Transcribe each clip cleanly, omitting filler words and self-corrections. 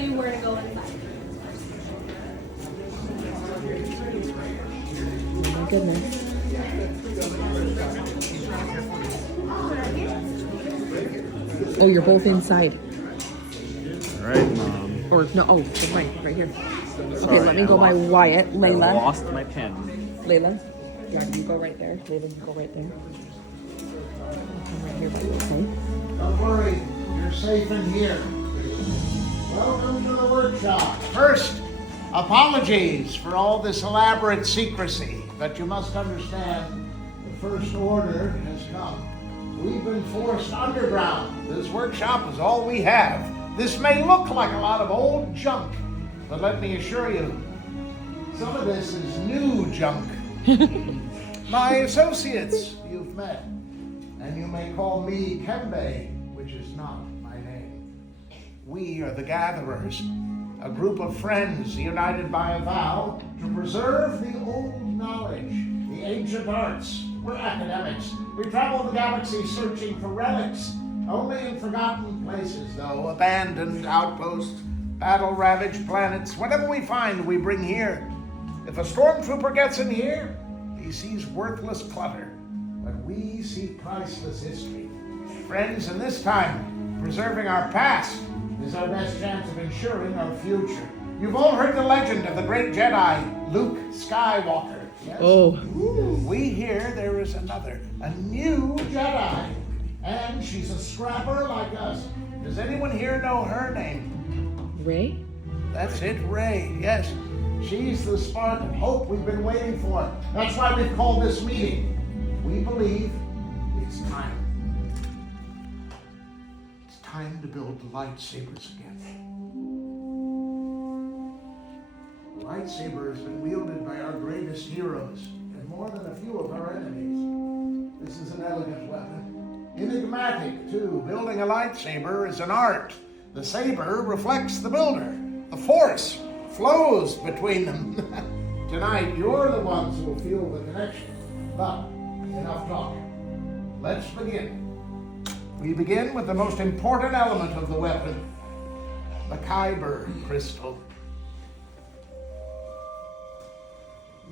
you where to go inside. Oh my goodness. Oh, you're both inside. All right, Mom. Or no, oh, right here. Sorry, Okay, let me go by Wyatt. I Layla. lost my pen. Layla. Yeah, you go right there. Layla, you go right there. I'm right here by you, okay? Don't worry, you're safe in here. Welcome to the workshop. First, apologies for all this elaborate secrecy, but you must understand the First Order has come. We've been forced underground. This workshop is all we have. This may look like a lot of old junk, but let me assure you, some of this is new junk. My associates you've met, and you may call me Kembe, which is not my name. We are the Gatherers, a group of friends united by a vow to preserve the old knowledge, the ancient arts. We're academics. We travel the galaxy searching for relics, only in forgotten places, though, abandoned outposts, battle-ravaged planets. Whatever we find, we bring here. If a stormtrooper gets in here, he sees worthless clutter, but we see priceless history. Friends, in this time, preserving our past is our best chance of ensuring our future. You've all heard the legend of the great Jedi, Luke Skywalker. Yes? Oh. We hear there is another, a new Jedi, and she's a scrapper like us. Does anyone here know her name? Ray? That's it, Ray, yes. She's the spark of hope we've been waiting for. That's why we've called this meeting. We believe it's time. It's time to build the lightsabers again. The lightsaber has been wielded by our greatest heroes and more than a few of our enemies. This is an elegant weapon. Enigmatic, too. Building a lightsaber is an art. The saber reflects the builder. The Force flows between them. Tonight, you're the ones who will feel the connection. But enough talk. Let's begin. We begin with the most important element of the weapon, the kyber crystal.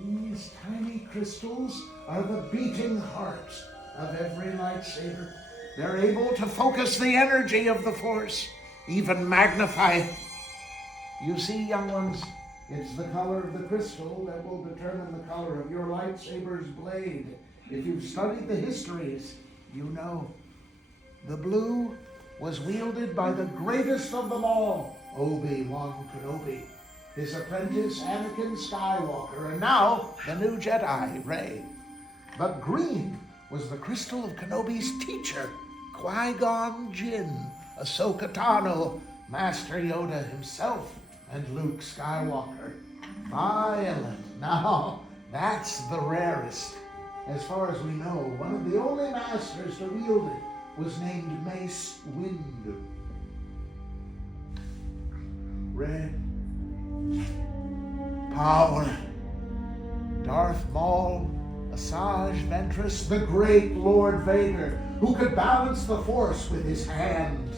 These tiny crystals are the beating heart of every lightsaber. They're able to focus the energy of the Force, even magnify it. You see, young ones, it's the color of the crystal that will determine the color of your lightsaber's blade. If you've studied the histories, you know. The blue was wielded by the greatest of them all, Obi-Wan Kenobi, his apprentice Anakin Skywalker, and now the new Jedi, Rey. But green was the crystal of Kenobi's teacher, Qui-Gon Jinn, Ahsoka Tano, Master Yoda himself, and Luke Skywalker. Violet. Now, that's the rarest. As far as we know, one of the only masters to wield it was named Mace Windu. Red. Power. Darth Maul, Asajj Ventress, the great Lord Vader, who could balance the Force with his hand.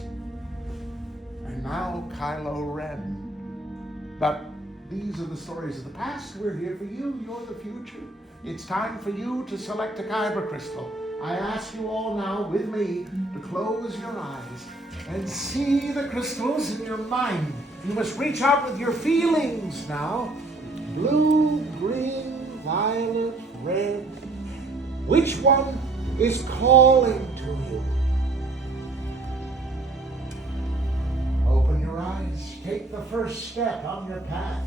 And now Kylo Ren. But these are the stories of the past. We're here for you. You're the future. It's time for you to select a kyber crystal. I ask you all now, with me, to close your eyes and see the crystals in your mind. You must reach out with your feelings now. Blue, green, violet, red. Which one is calling to you? Open your eyes. Take the first step on your path.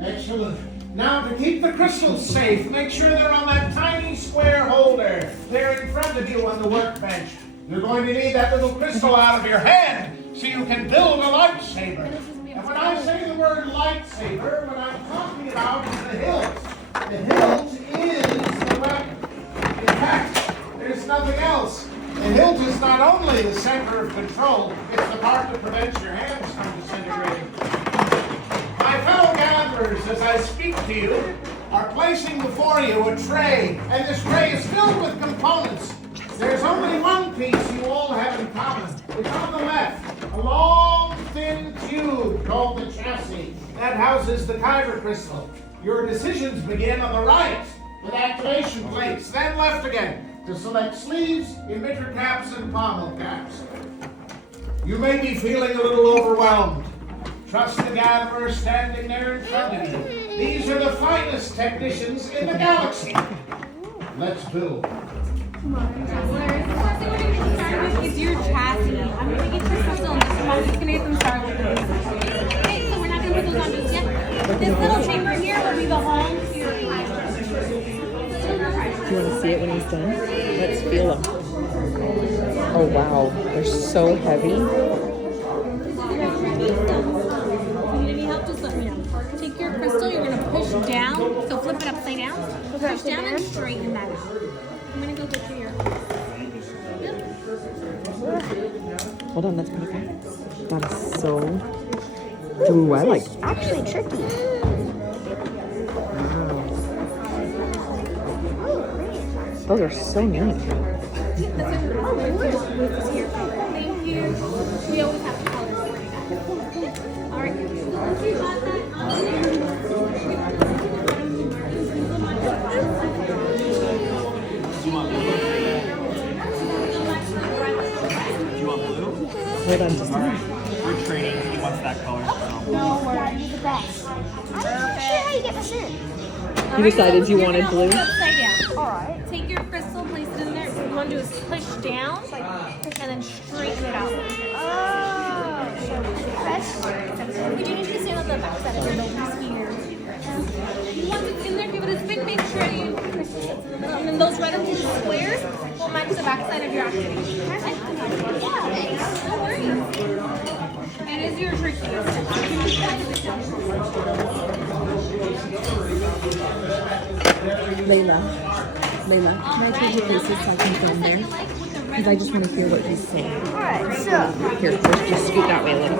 Excellent. Now, to keep the crystals safe, make sure they're on that tiny square holder. They're with you on the workbench. You're going to need that little crystal out of your hand so you can build a lightsaber. And when I say the word lightsaber, what I'm talking about is the hilt. The hilt is the weapon. In fact, there's nothing else. The hilt is not only the center of control, it's the part that prevents your hands from disintegrating. My fellow gatherers, as I speak to you, are placing before you a tray, and this tray is filled with components. There's only one piece you all have in common. It's on the left, a long, thin tube called the chassis. That houses the kyber crystal. Your decisions begin on the right with activation plates, then left again to select sleeves, emitter caps, and pommel caps. You may be feeling a little overwhelmed. Trust the gatherer standing there in front of you. These are the finest technicians in the galaxy. Let's build. Is your chassis. I'm going to get your crystal on this one. I'm just going to get them started with this. Okay, so we're not going to put those on just yet. This little chamber here will be the home to your kyber. Do you want to see it when he's done? Let's feel them. Oh wow, they're so heavy. If you need any help, just let me know. Take your crystal, you're going to push down. So flip it upside down. Push down and straighten that out. I'm going to go get you your... Hold on, that's pretty good. That is so... Ooh, I like... Actually tricky. Wow. Those are so neat. Thank you. We always have to call this way. All right. Once you got that on Hold on just a minute. We're training. He wants that color. No worries. You're the best. I'm not sure how you get this in. You decided you wanted blue? Upside down. Alright. Take your crystal, place it in there. What you want to do is push down and then straighten it out. Oh. So press. We do need you to stand on the back side of your nose here. Once it's in there, give it a spin. Make sure you crystal sits in the middle. And then those red and blue squares will match the back side of your activation. Yeah, thanks. No worries. It is your trickiest. Layla, can I take your faces so I can film there? Because I just want to hear what he's saying. Alright, so. Here, first just scoot that way a little.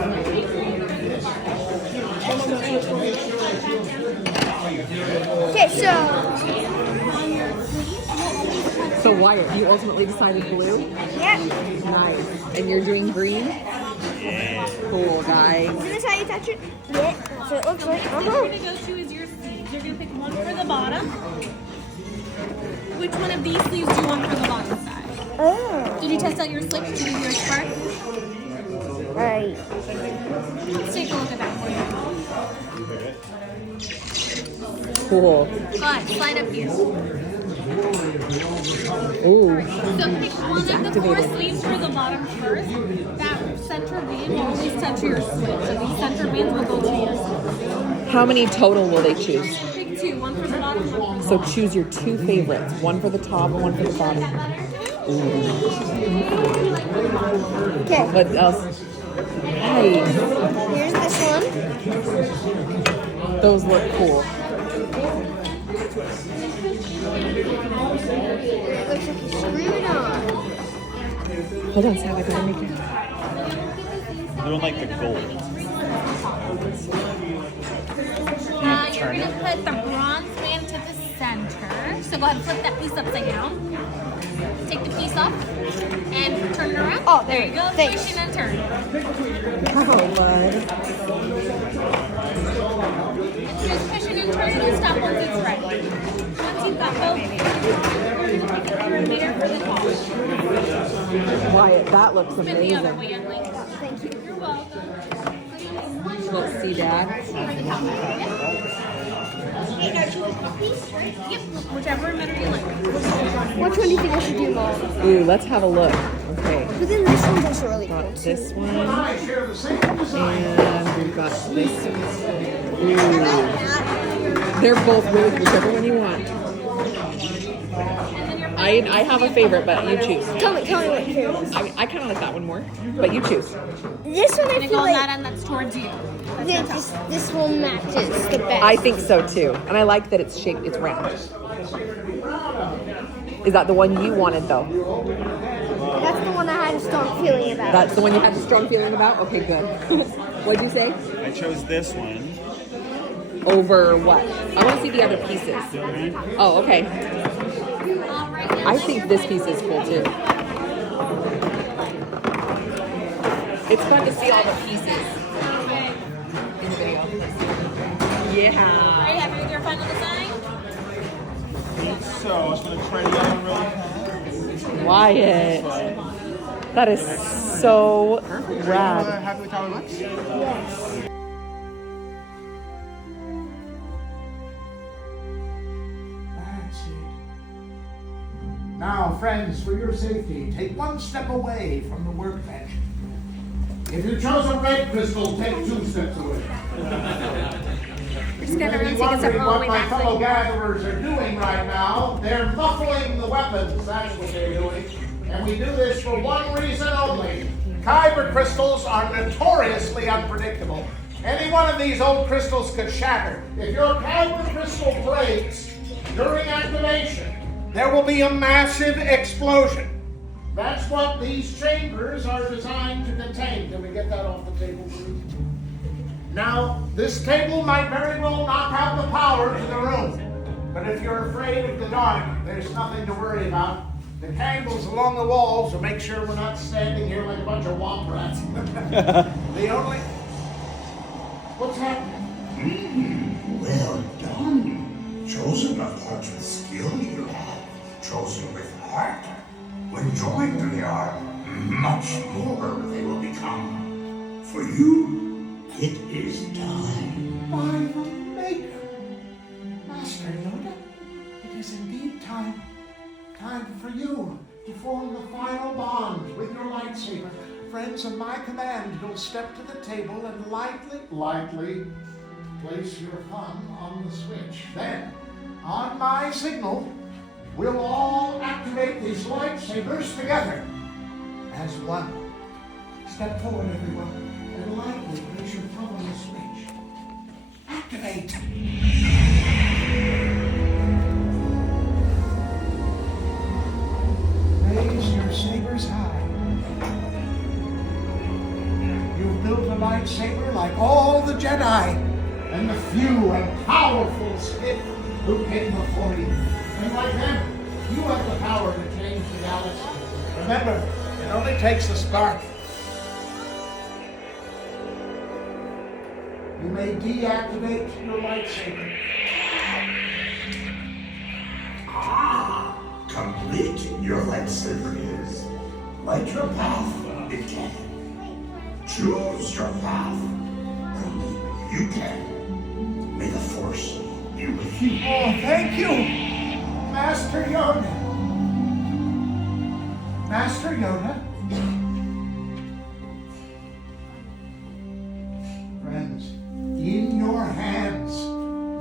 Okay, so. So Wyatt, you ultimately decided blue? Yep. Nice. And you're doing green? Yeah. Cool, guys. Is this how you touch it? Yeah. So it looks like. What you're going to go to is your sleeves. You're going to pick one for the bottom. Which one of these sleeves do you want for the bottom side? Oh. Did you test out your slip? Did you do your spark? Alright. Let's take a look at that for you. Cool. Go ahead, slide up here. Ooh. So pick one of the four sleeves for the bottom first. That center band will always touch your switch. So these center bands will go to your switch. How many total will they choose? Pick two, one for the bottom, one for the So choose your two favorites. One for the top and one for the bottom. Okay. What else? Nice. Here's this one. Those look cool. It looks like you screw it on. Hold on, Sav, I gotta make it. Doing like the gold. You're going to put the bronze band to the center. So go ahead and flip that piece upside down. Take the piece off and turn it around. Oh, There you go. thanks. Push and turn. Oh, bud. Just push it and turn it and stop once it's ready. Once you've got both, you're going to pick up your layer for the top. Wyatt, that looks Spin the other amazing. way, Emily. Thank you. You're welcome. Let's see, Dad. Yep, whichever emitter you like. Which one do you think I should do, Mom? Ooh, let's have a look. Okay. But then this one's also really Got cool. this one. I share the same design. And we've got this one. Ooh. They're both really cool. Whichever one you want. And then your I have a favorite, but you choose. Tell me what yours is. I kind of like that one more, but you choose. This one I And it feel goes that like end that's towards you. this one matches the best. I think so too, and I like that it's shaped. It's round. Is that the one you wanted though? That's the one I had a strong feeling about. That's the one you had a strong feeling about? Okay, good. What'd you say? I chose this one. Over what? I want to see the other pieces. Oh, okay. I think this piece is cool too. It's fun to see all the pieces in the video. Are Yeah. you happy with your final design? So I was gonna try the other one really fast. Wyatt. That is so rad. Happy with how it looks? Yes. That's it. Now, friends, for your safety, take one step away from the workbench. If you chose a red crystal, take 2 steps away. You may be wondering what my fellow gatherers are doing right now. They're muffling the weapons. That's what they're doing. And we do this for one reason only. Kyber crystals are notoriously unpredictable. Any one of these old crystals could shatter. If your kyber crystal breaks during activation, there will be a massive explosion. That's what these chambers are designed to contain. Can we get that off the table, please? Now, this table might very well knock out the power to the room. But if you're afraid of the dark, there's nothing to worry about. The candles along the walls will make sure we're not standing here like a bunch of womp rats. The only... What's happening? Well done. Chosen of such with skill you have. Chosen with heart. When joined they are, much more they will become. For you, it is time. By the Maker! Master Yoda, it is indeed time. Time for you to form the final bond with your lightsaber. Friends, on my command, you'll step to the table and lightly place your thumb on the switch. Then, on my signal, we'll all activate these lightsabers together as one. Step forward, everyone, and lightly place your thumb on the switch. Activate! Raise your sabers high. You've built a lightsaber like all the Jedi and the few and powerful Sith who came before you. And like them, you have the power to change the galaxy. Remember, it only takes a spark. You may deactivate your lightsaber. Complete your lightsaber is. Light your path, it can. Choose your path. Only you can. May the Force be with you. Oh, thank you, Master Yoda. Master Yoda. Friends, in your hands,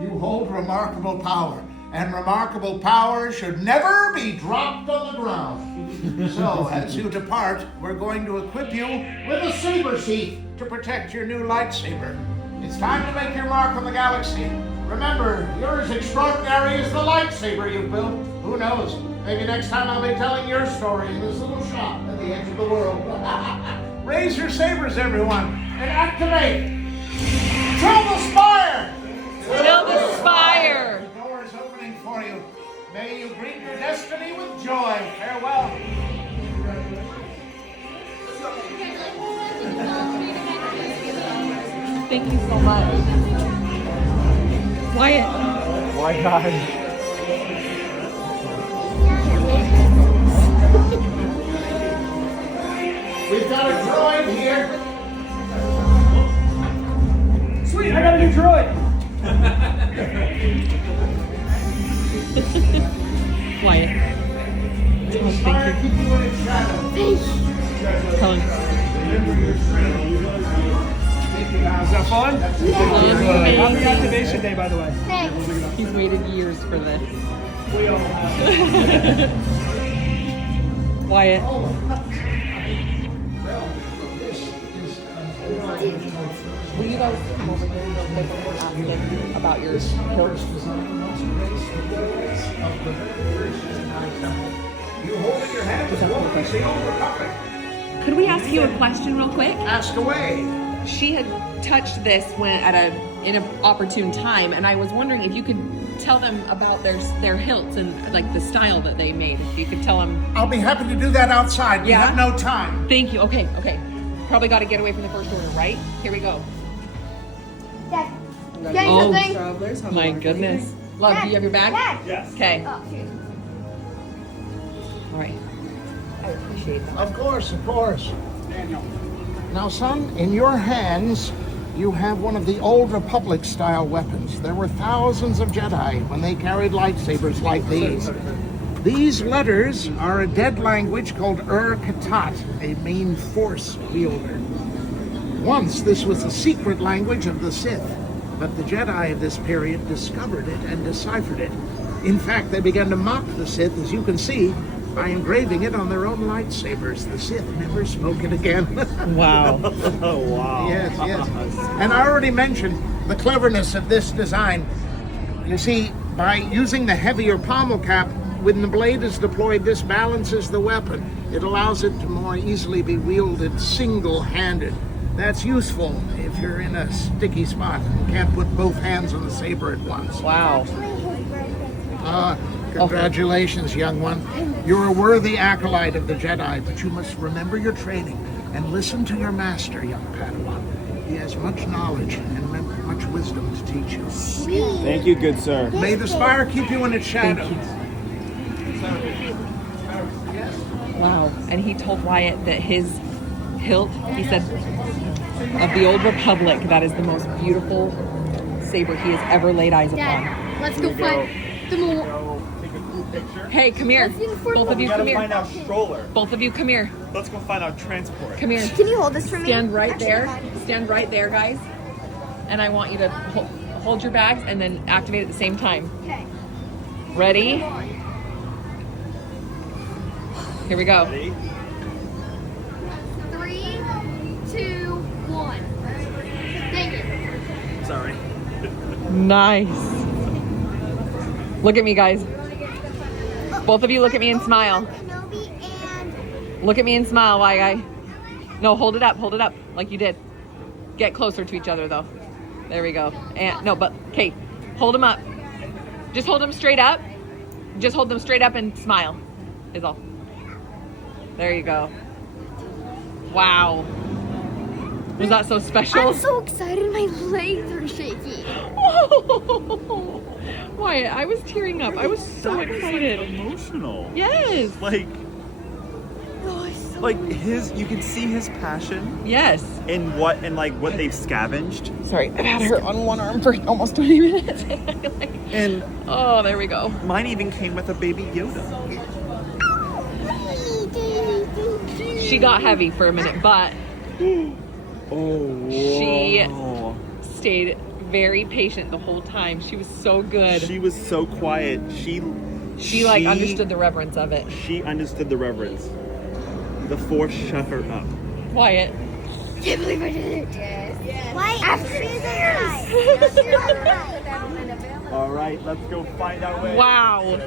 you hold remarkable power. And remarkable power should never be dropped on the ground. So, as you depart, we're going to equip you with a saber sheath to protect your new lightsaber. It's time to make your mark on the galaxy. Remember, you're as extraordinary as the lightsaber you've built. Who knows? Maybe next time I'll be telling your story in this little shop at the edge of the world. Raise your sabers, everyone, and activate! Fill the spire! Fill the spire! The door is opening for you. May you greet your destiny with joy. Farewell. Thank you so much. Wyatt. WyGuy. We've got a droid here. Sweet, I got a new droid. Wyatt. Inspire, keep you in its shadow. Tell him. Was that fun? Happy Amazing. activation day, by the way. Thanks. He's waited years for this. Wyatt. Will you guys come over here real quick and ask him about your hilt? You hold in your hand the woman of the old republic. Could we ask you a question real quick? Ask away. She had touched this when in an opportune time, and I was wondering if you could tell them about their hilts and like the style that they made. If you could tell them. I'll be happy to do that outside. We Yeah? have no time. Thank you. Okay. Probably got to get away from the first order, right? Here we go. Dad. Oh, Dad, something. my goodness. Love, do you have your bag? Dad. Yes. Okay. Oh, here. All right. I appreciate that. Of course. Now, son, in your hands, you have one of the old Republic style weapons. There were thousands of Jedi when they carried lightsabers like these. These letters are a dead language called Katat, a main force wielder. Once this was the secret language of the Sith, but the Jedi of this period discovered it and deciphered it. In fact, they began to mock the Sith, as you can see, by engraving it on their own lightsabers. The Sith never spoke it again. Wow. Oh, wow. Yes. And I already mentioned the cleverness of this design. You see, by using the heavier pommel cap, when the blade is deployed, this balances the weapon. It allows it to more easily be wielded single-handed. That's useful if you're in a sticky spot and can't put both hands on the saber at once. Wow. Congratulations, young one. You're a worthy acolyte of the Jedi, but you must remember your training and listen to your master, young Padawan. He has much knowledge and much wisdom to teach you. Thank you, good sir. May the spire keep you in its shadow. Wow. And he told Wyatt that his hilt, he said, of the old Republic, that is the most beautiful saber he has ever laid eyes upon. Dad, let's go find the more. Hey, come here. Both of you, come Find here. out stroller. Both of you, come here. Let's go find out transport. Come here. Can you hold this for me? Stand right Actually, there. Dad. Stand right there, guys. And I want you to hold your bags and then activate at the same time. Okay. Ready? Here we go. Ready? 3, 2, 1. Thank you. Sorry. Nice. Look at me, guys. Both of you look at me and smile. Kenobi and Look at me and smile, WyGuy. No, hold it up like you did. Get closer to each other though. There we go. And no, but okay, hold them up. Just hold them straight up. Just hold them straight up and smile. Is all. There you go. Wow. Was that so special? I'm so excited. My legs are shaking. Wyatt, I was tearing up. I was so excited. Emotional. Yes. Like Oh, it's so his, you can see his passion Yes. in what they've scavenged. Sorry, I've had her on one arm for almost 20 minutes. And Oh, there we go. mine even came with a baby Yoda. She got heavy for a minute, but Oh, She- wow. stayed very patient the whole time. She was so good. She was so quiet. She She understood the reverence of it. She understood the reverence. The Force shut her up. Wyatt. I can't believe I did it. Yes. Why? After years. All right, let's go find our way. Wow.